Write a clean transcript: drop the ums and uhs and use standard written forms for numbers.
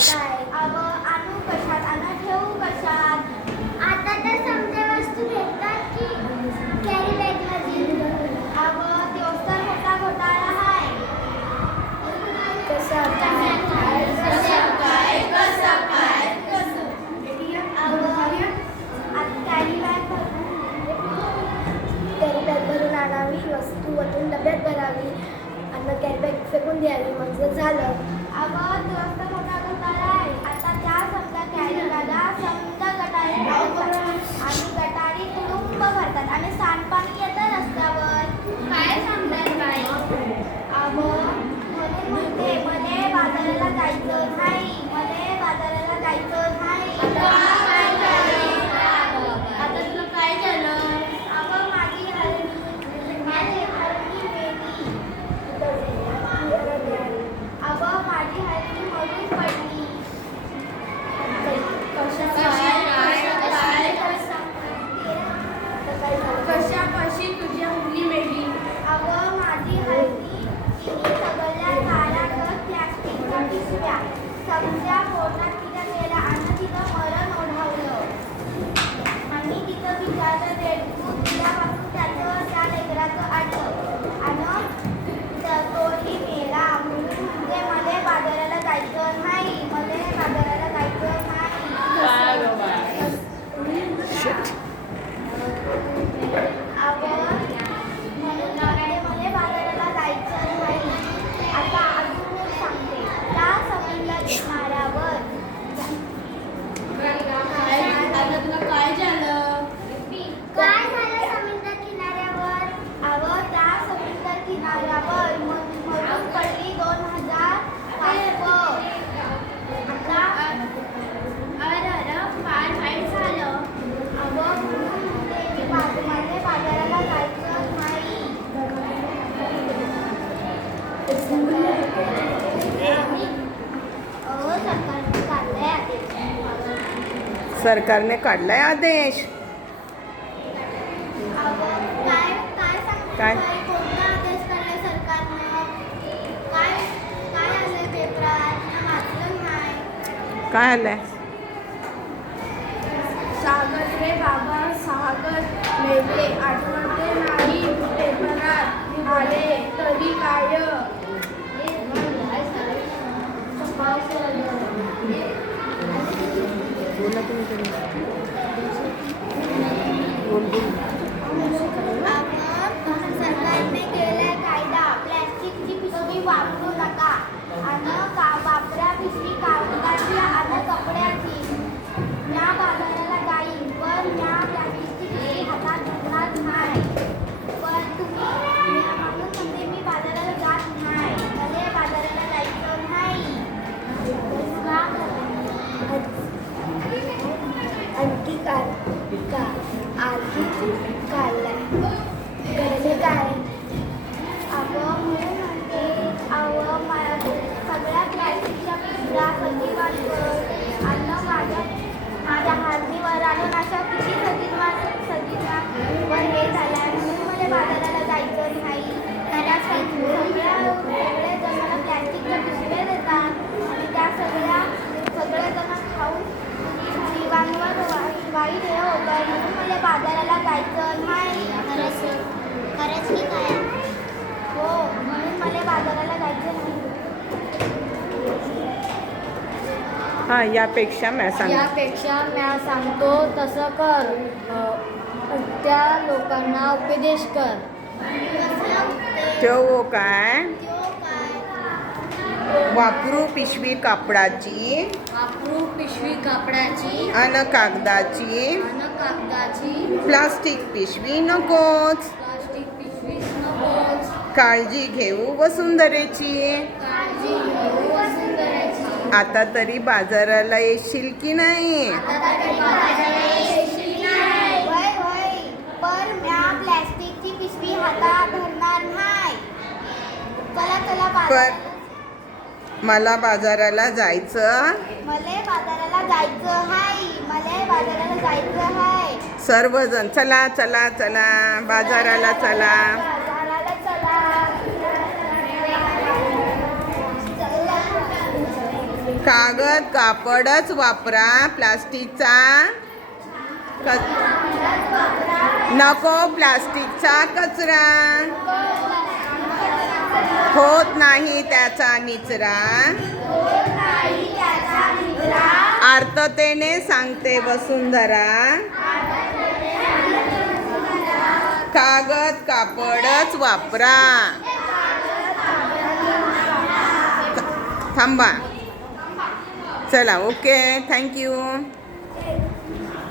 आणू कशात आणि ठेवू कशात. आता तर समजा वस्तू भेटतात की कॅरी बॅग मध्ये. तोच तर मोठा घोटाळा आहे. कॅरी बॅग भरून आणावी, वस्तू वतून डब्यात भरावी आणि कॅरी बॅग फेकून द्यावी, म्हणजे झालं. तोच तर मोठा घोटाळा आहे. आता त्या समजा कॅरी बॅगा समजा गटारी आणि गटारी तुडुंब भरतात आणि सांडपाणी येतं रस्त्यावर. काय सांगतात बाई? म्हणते मले बाजाराला जायचं नाही, मले बाजाराला जायचं नाही. आता तुला काय झालं? माझी हलकी मेली. माझी हलकी मरून पडली. कशापाशी तुझी मुली मेली? माझी हलकी तिने सगळ्या झाडावर प्लॅस्टिकच्या पिशव्या समजा पोटात तिला गेला आणि तिनं मरण ओढावलं. आणि तिचं बिचारं रेडकून तिच्यापासून त्या लेकराचं आडलं आणि तोही मेला. म्हणून म्हणजे मले बाजाराला जायचं नाही, मले बाजाराला जायचं नाही. म्हणून मले बाजाराला जायचं नाही. आता अजून एक सांगते. त्या समुद्र किनाऱ्यावर आता तुला काय झालं? काय झालं समुद्र किनाऱ्यावर? त्या समुद्र किनाऱ्यावर मरून पडली 2000 पाचवं. फार वाईट झालं. म्हणून म्हणजे बाजाराला जायचं नाही. सरकारने काढलंय आदेश. सरकारने काढलाय आदेश. काय? कोणता आदेश काढलाय सरकारनं? काय काय आलंय पेपरात? वाचलं नाही. काय आलंय? सागर रे बाबा सागर मेले, आठवते नाही पेपरात आले तरी काय? बोला तुम्ही बोल. सरकारने केलाय कायदा, प्लॅस्टिकची पिशवी वापरू नका आणि वापरा पिशवी कागदाची आणि कपड्याची. या बाजाराला जाईन पण या प्लॅस्टिकची पिशवी हातात धरणार नाही. पण तुम्ही म्हणून म्हणजे मी बाजाराला जात नाही, मला बाजाराला जायचं नाही. आणखी काढलाय घडले काय? म्हणून म्हणते सगळ्या प्लॅस्टिकच्या पिशव्या सजीवांवर आणि माझ्या हार्नीवर आणि अशा किती सजीवांवर हे झालंय. म्हणून मला बाजाराला जायचं नाही. त्या सगळ्या वेगळे जण मला प्लॅस्टिकच्या पिशव्या देतात आणि त्या सगळेजण खाऊन जीवांवर वाईट हे होतं. म्हणून मला बाजाराला जायचं नाही. खरंच की काय? हो, म्हणून मला बाजाराला जायचं नाही. हा, यापेक्षा मी सांगतो तसं कर. त्या लोकांना उपदेश कर. तो काय? वापरू पिशवी कापडाची अन कागदाची, प्लास्टिक पिशवी नकोच. काळजी घेऊ वसुंधरेची. आता तरी बाजाराला येशील की नाही? पण म्या प्लॅस्टिकची पिशवी हातात धरणार नाही. पण मला बाजाराला जायचं. मला बाजाराला जायचं हाय. सर्वजण चला चला चला बाजाराला चला. का कागद कापडच वापरा, प्लास्टिकचा नको, प्लास्टिकचा कचरा होत नाही त्याचा निचरा. आर्ततेने सांगते वसुंधरा, कागद कापडच वापरा. थांबा. चला, ओके, थँक्यू.